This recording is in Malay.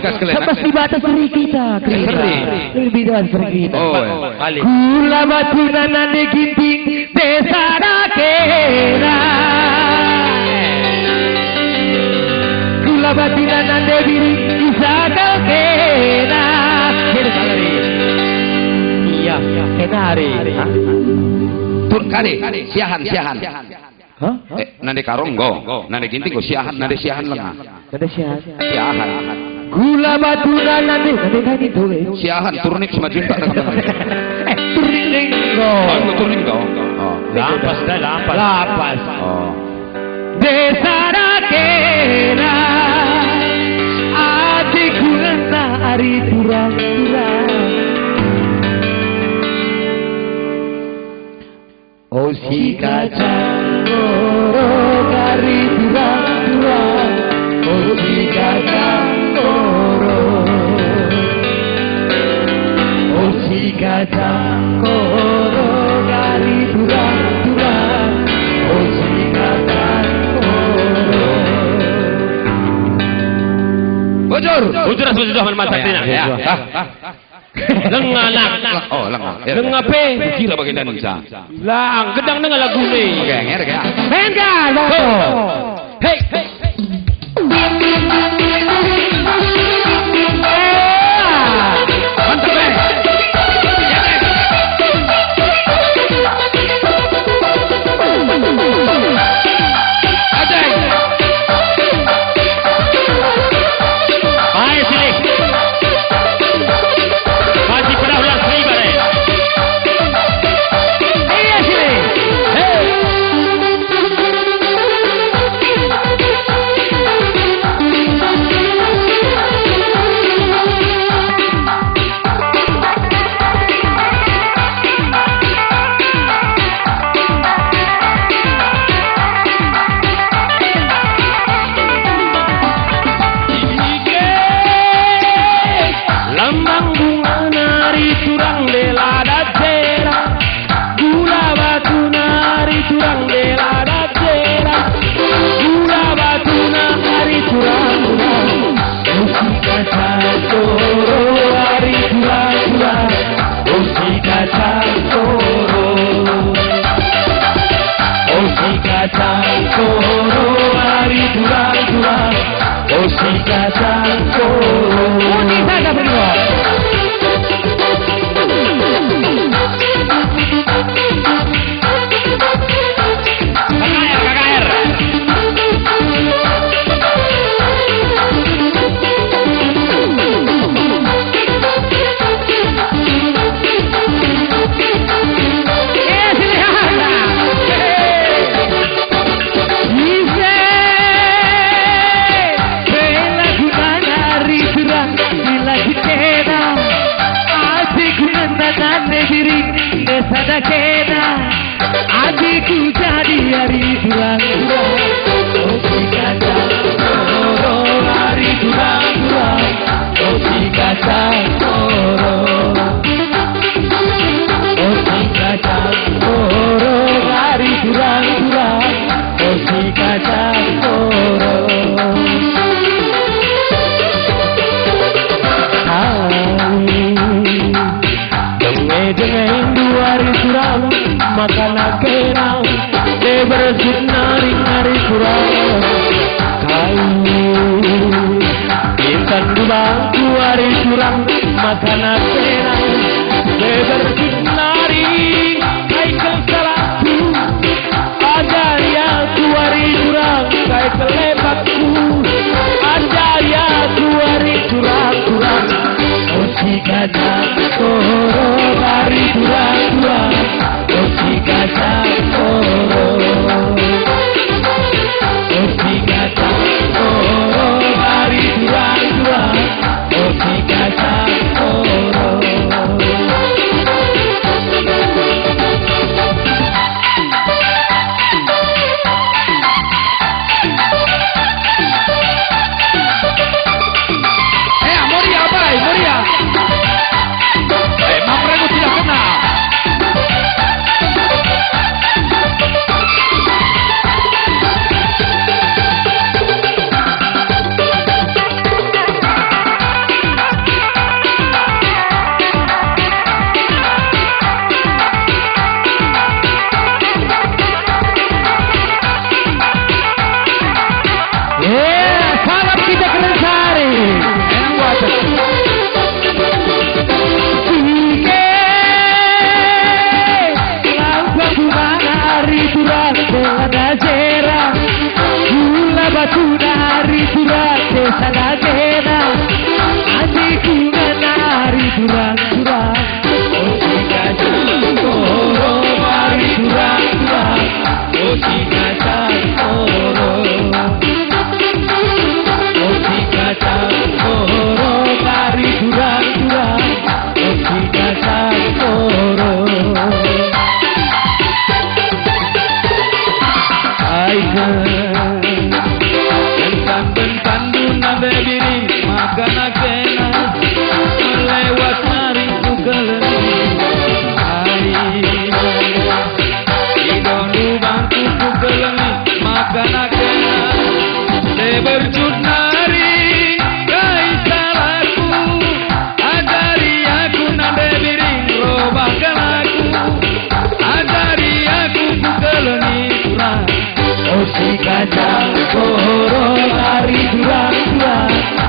kas kalian. Sampai di batas seri kita. Lebih dari seri kita. Oh, kali. Kula batuna nande ginting desa dakera. Kula batuna nande biri isa dakera. Iya, kenari. Tur kade, siahan. Hah? Nande karonggo, nande ginting go siahan, nande siahan lengah. Ada siahan. Siahan. Gula batuna nande kan itu. Siahan turnik sama junta dengan. Turning go. Oh, turnik go. Oh. Lapas. Oh. Desa dakera. Adi kulana ari turang-turang. Oh si kacang koro kari turang-turang. Oh si kacang koro. Oh si kacang koro kari turang-turang. Oh si kacang koro. Bocor. Sudah memasak tina. Ya. Lenganak. Oh, lengah. Lengape. Kira bagian Indonesia. Lang, gedang dengan lagu ni. Oke, ngerti ya. Venga, loco. Hey. Mantap, Ben. Ayo sini. Masih pernah ulang seri bare. Iya sini. Lambang bunga nari turang dela dacera. Gula batu nari turang dela dacera. Gula batu nari turang turang. Musik kacang koro nari turang turang. Musik kacang koro. Musik kacang koro nari turang turang. Musik kacang koro. Sana berdua. KKR. Iya sini. Bisa. Bela gunanya hari turang bila kita. Asik gunanya nande diri desa dakera. Adikku jadi hari turang-turang. Oh si kacang koro hari turang-turang. Oh si kacang koro. Oh si kacang koro hari turang-turang. Oh si kacang koro. Dengai dua hari turang. Makan akerang. Bersut nari kurang. Kayu intan dubangku hari curang. Makan akerang. Bersut nari kai kesalahku. Ajari aku hari curang. Kai kelebakku. Ajari aku hari curang-curang. Oh si kacang koro hari curang-curang. Oh si kacang koro. Oh si kacang koro hari curang-curang. Oh si kacang koro. sampaikan bentan-bentan duna bebiring makan akena melewat naring kukeleni idon lubangku kukeleni makan akena de berjut nari kai salahku ajari aku nade biring robahkan aku ajari aku kukeleni kurang oh si kacang koro hari durang-durang